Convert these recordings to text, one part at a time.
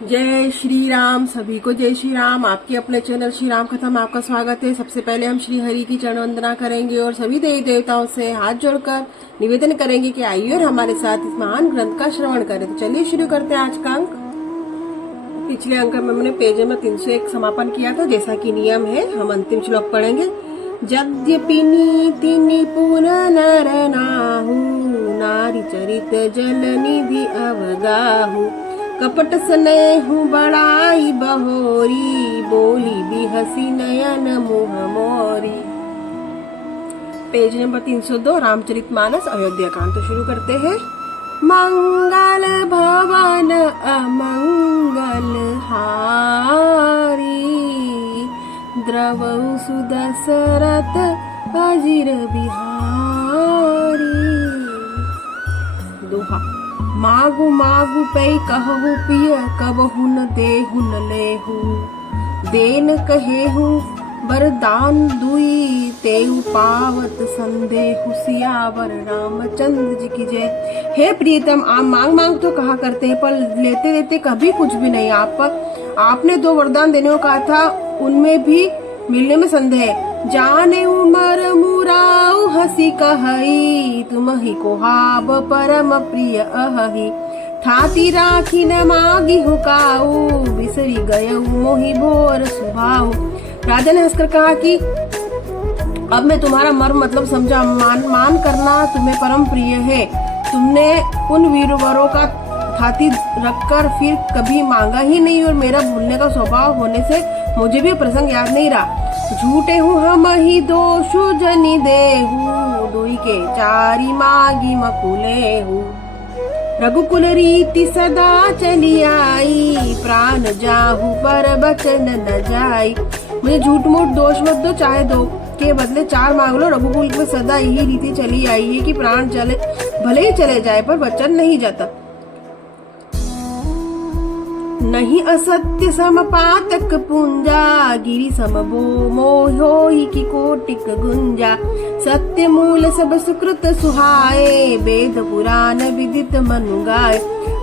जय श्री राम। सभी को जय श्री राम। आपके अपने चैनल श्री राम कथा में आपका स्वागत है। सबसे पहले हम श्री हरि की चरण वंदना करेंगे और सभी देवी देवताओं से हाथ जोड़कर निवेदन करेंगे कि आइए और हमारे साथ इस महान ग्रंथ का श्रवण करें। तो चलिए शुरू करते हैं आज का अंक। पिछले अंक में हमने पेज नंबर 301 समापन किया था। जैसा कि नियम है, हम अंतिम श्लोक पढ़ेंगे। यद्यपि नीति निपुण नर नाहु, नारी चरित जल निधि अवगाहु। कपट स्नेहु बड़ाई बहोरी, बोली भी हसी नयन मुह मोरी। पेज नंबर 302 रामचरितमानस अयोध्या कांड। तो शुरू करते हैं। मंगल भवन अमंगल हारी, द्रवहु सुदशरथ अजिर बिहारी। दोहा। मागु मागु पै कहु पिय, कबहु न देहु न लेहु। देन कहेहु वरदान दुई, तेउ पावत संदेहु। सियावर रामचंद्र जी की जय। हे प्रियतम, आप मांग मांग तो कहा करते हैं, पर लेते लेते कभी कुछ भी नहीं। आपने 2 वरदान देने को कहा था, उनमें भी मिलने में संदेह। जाने उमर मुराऊ हसी कहई, तुमहि को हाब परम प्रिय अहहि। थाती राखी न मागी हुकाऊ, बिसरी गयऊ मोहि भोर सुभाऊ। राजा ने हंसकर कहा कि अब मैं तुम्हारा मर्म मतलब समझा। मान करना तुम्हें परम प्रिय है। तुमने उन वीरवरों का थाती रखकर फिर कभी मांगा ही नहीं, और मेरा भूलने का स्वभाव होने से मुझे भी प्रसंग याद नहीं रहा। झूठे हूँ हम ही दोषु जनि देहु, दुई के चारी मागी मकुले हूँ। रघुकुल रीति सदा चली आई, प्राण जाहु पर बचन न जाई। मुझे झूठ मूठ दोष मत दो, चाहे 2 के बदले 4 मांग लो। रघुकुल में सदा यही रीति चली आई है कि प्राण चले भले ही चले जाए पर वचन नहीं जाता। नहीं असत्य समपातक पुंजा, गिरि समबो मोहि की कोटिक गुंजा। सत्य मूल सब सुकृत सुहाए, वेद पुराण विदित मनु गाय।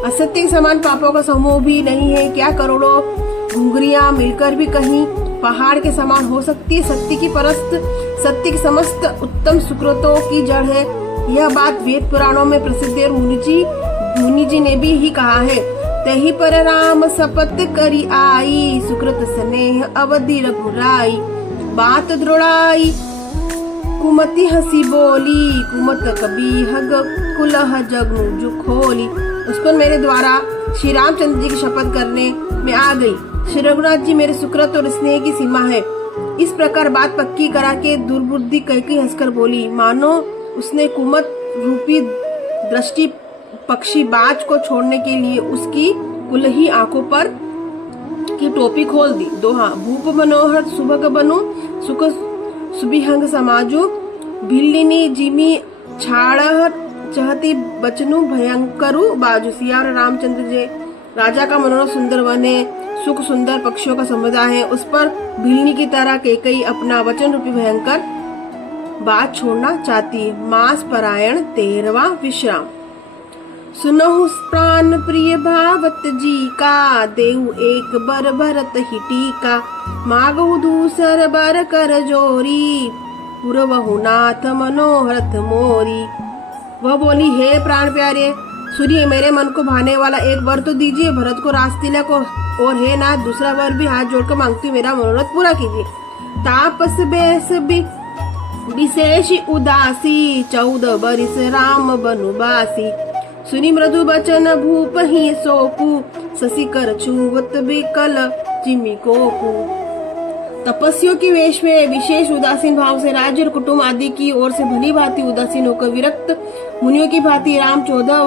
असत्य के समान पापों का समूह भी नहीं है। क्या करोड़ों घुंघरियां मिलकर भी कहीं पहाड़ के समान हो सकती है। सत्य की परस्त, सत्य की समस्त उत्तम सुकृतों की जड़ है। यह बात वेद पुराणों में प्रसिद्ध है। मुनि जी ने भी ही कहा है। तही पर राम शपथ करी आई, सुकृत स्नेह अवधि रघुराई। बात दृढ़ाई कुमति हसी बोली, कुमत कबी हग कुलह जगनु जो खोली। उस पर मेरे द्वारा श्री रामचंद्र जी की शपथ करने में आ गई। श्री रघुनाथ जी मेरे सुकृत और स्नेह की सीमा है। इस प्रकार बात पक्की करा के दुर्बुद्धि कैकेयी हंसकर बोली, मानो उसने कुमत रूपी दृष्टि पक्षी बाज को छोड़ने के लिए उसकी कुलही आंखों पर की टोपी खोल दी। दोहा। भूप मनोहर सुभग बनु, सुख सुबिहंग समाजु। भिल्लिनी जिमी छाड़ चहती बचनु, भयंकरु बाजु। सिया रामचंद्र जी राजा का मनोहर सुंदर वन है, सुख सुंदर पक्षियों का समुदाय है। उस पर भिल्ली की तरह कैकेयी अपना वचन रूपी भयंकर बात छोड़ना चाहती। मास परायण 13वां विश्राम। सुनहु प्राण प्रिय भावत जी का, देहु एक बर भरत ही टीका। मागहु दूसर बर कर जोरी, पुरवहु नाथ मनोहरथ मोरी। वह बोली, हे प्राण प्यारे, सुनिए, मेरे मन को भाने वाला एक वर तो दीजिए, भरत को रास तिलक, और हे नाथ दूसरा वर भी हाथ जोड़कर मांगती, मेरा मनोरथ पूरा कीजिए। तापस बेस विशेष उदासी, 14 बरिस राम बनुबासी। सुनी मृदु बचन भूप ही सोकू, शशि कर छुवत बिकल जिमि कोकू। तपस्वियों की वेश में विशेष उदासीन भाव से राज्य और कुटुंब आदि की ओर से भली भांति उदासीन होकर विरक्त मुनियों की भांति राम 14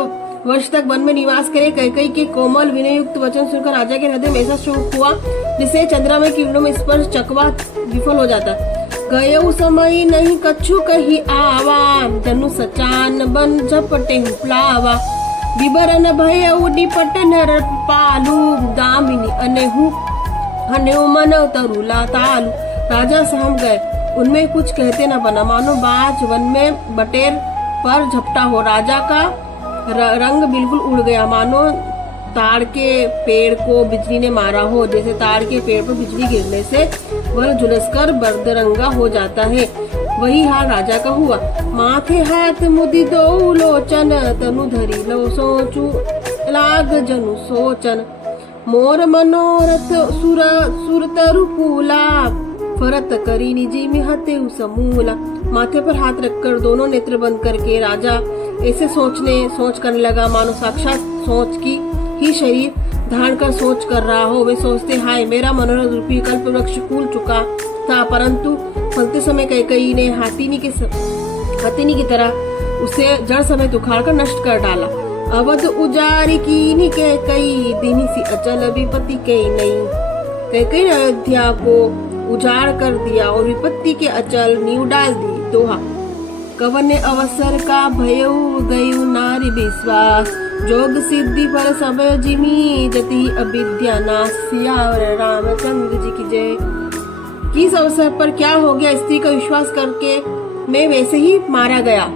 वर्ष तक वन में निवास करे। कैकेयी के कोमल विनय युक्त वचन सुनकर राजा के हृदय में ऐसा शोक हुआ जिससे चंद्रमा में किरणों में स्पर्श चकवा विफल हो जाता। गयऊ समय नहीं कछु कही आवा, धनु सचान बन झपटे प्लावा। विवरण भयऊ निपट नर पालू, दामिनी अनेहु हनेऊ मन तरुला तालू। राजा सहम गए, उनमें कुछ कहते न बना, मानो बाज वन में बटेर पर झपटा हो। राजा का रंग बिल्कुल उड़ गया, मानो ताड़ के पेड़ को बिजली ने मारा हो, जैसे ताड़ के पेड़ पर बिजली गिरने से वह झुलसकर बर्दरंगा हो जाता है, वही हाल राजा का हुआ। माथे हाथ मुदी दो लोचन, तनु धरी लो सोचू लाग जनु सोचन। मोर मनोरथ सुर तरु पूला, फरत करी निजी में हते समूला। माथे पर हाथ रखकर दोनों नेत्र बंद करके राजा ऐसे सोच करने लगा मानो साक्षात सोच की ही शरीर धारण कर सोच कर रहा हो। वे सोचते, हाय मेरा मनोरथ रूपी कल्प वृक्ष फूल चुका था, परंतु फलते समय कैकेयी ने हाथीनी की तरह उसे जड़ समेत उखाड़ कर नष्ट कर डाला। अवध उजारी की कैकेयी, दिनी सी अचल विपत्ति के नहीं। कैकेयी ने अयोध्या को उजाड़ कर दिया और विपत्ति के अचल नींव डाल दी। दोहा। कवने अवसर का भयउ गयु नारी विश्वास, जोग सिद्धि पर सब जिमी जति अविद्या नास्या। और रामचंद्र जी की जय। किस अवसर पर क्या हो गया, स्त्री का विश्वास करके मैं वैसे ही मारा गया।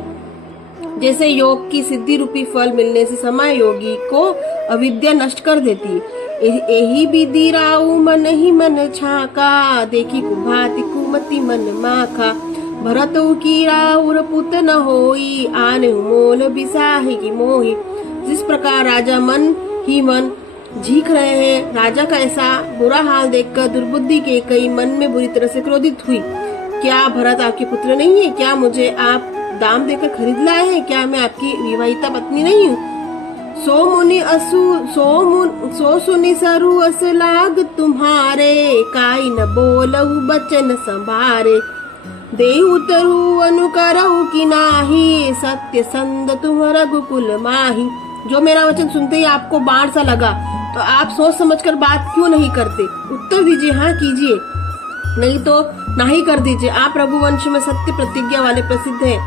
जैसे योग की सिद्धि रूपी फल मिलने से समय योगी को अविद्या नष्ट कर देती। यही विधि राउ मन ही मन छाका, देखी कुभाति कुमति मन माखा। भरत की राउर पुत न होई, आने मोल बिसाही की मोही। जिस प्रकार राजा मन ही मन झीक रहे हैं, राजा का ऐसा बुरा हाल देखकर दुर्बुद्धि के कई मन में बुरी तरह से क्रोधित हुई। क्या भरत आपके पुत्र नहीं है? क्या मुझे आप दाम देकर खरीद लाए हैं? क्या मैं आपकी विवाहिता पत्नी नहीं हूँ? सो सुनी सरु अस लाग तुम्हारे, काई न बोलहु बचन संभारे। देहु तरु अनुकरहु की नाही, सत्य संद तुम रघुकुल माही। जो मेरा वचन सुनते ही आपको बाण सा लगा, तो आप सोच समझकर बात क्यों नहीं करते? उत्तर दीजिए, हाँ कीजिए, नहीं तो नहीं कर दीजिए। आप रघुवंश में सत्य प्रतिज्ञा वाले प्रसिद्ध हैं।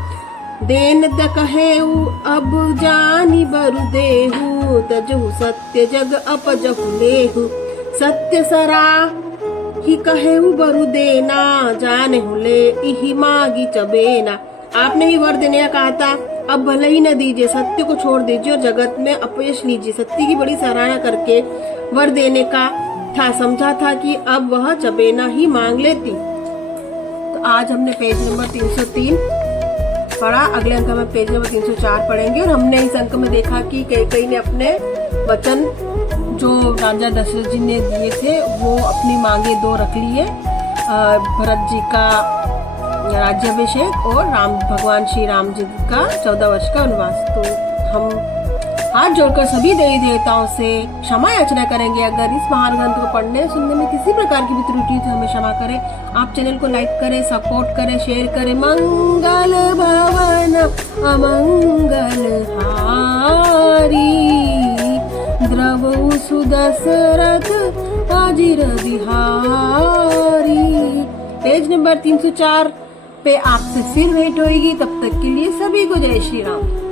देन द कहेऊ अब जानी बरु देहु, तजहु सत्य जग अपजहु लेहु। सत्य सरा ही कहेऊ बरु देना, जाने हुले इही मागी चबेना। आपने ही वर देने का कहा था, अब भले ही न दीजिए, सत्य को छोड़ दीजिए और जगत में अपयश लीजिए। सत्य की बड़ी सराहना करके वर देने का था, समझा था कि अब वह चबेना ही मांग लेती। तो आज हमने पेज नंबर 303 पढ़ा। अगले अंक में पेज नंबर 304 पढ़ेंगे। और हमने इस अंक में देखा कि कैकेयी ने अपने वचन जो राजा दशरथ जी ने दिए थे वो अपनी मांगे 2 रख लिए, भरत जी का राज्याभिषेक और भगवान श्री राम जी का 14 वर्ष का वनवास। तो हम हाथ जोड़कर सभी देवी देवताओं से क्षमा याचना करेंगे। अगर इस महान ग्रंथ को पढ़ने सुनने में किसी प्रकार की भी त्रुटि हो तो हमें क्षमा करें। आप चैनल को लाइक करें, सपोर्ट करें, शेयर करें। मंगल भवन अमंगल हारी, द्रव सुदशरथ अजिर बिहारी। पेज नंबर 304 पे आपसे फिर भेंट होगी। तब तक के लिए सभी को जय श्री राम।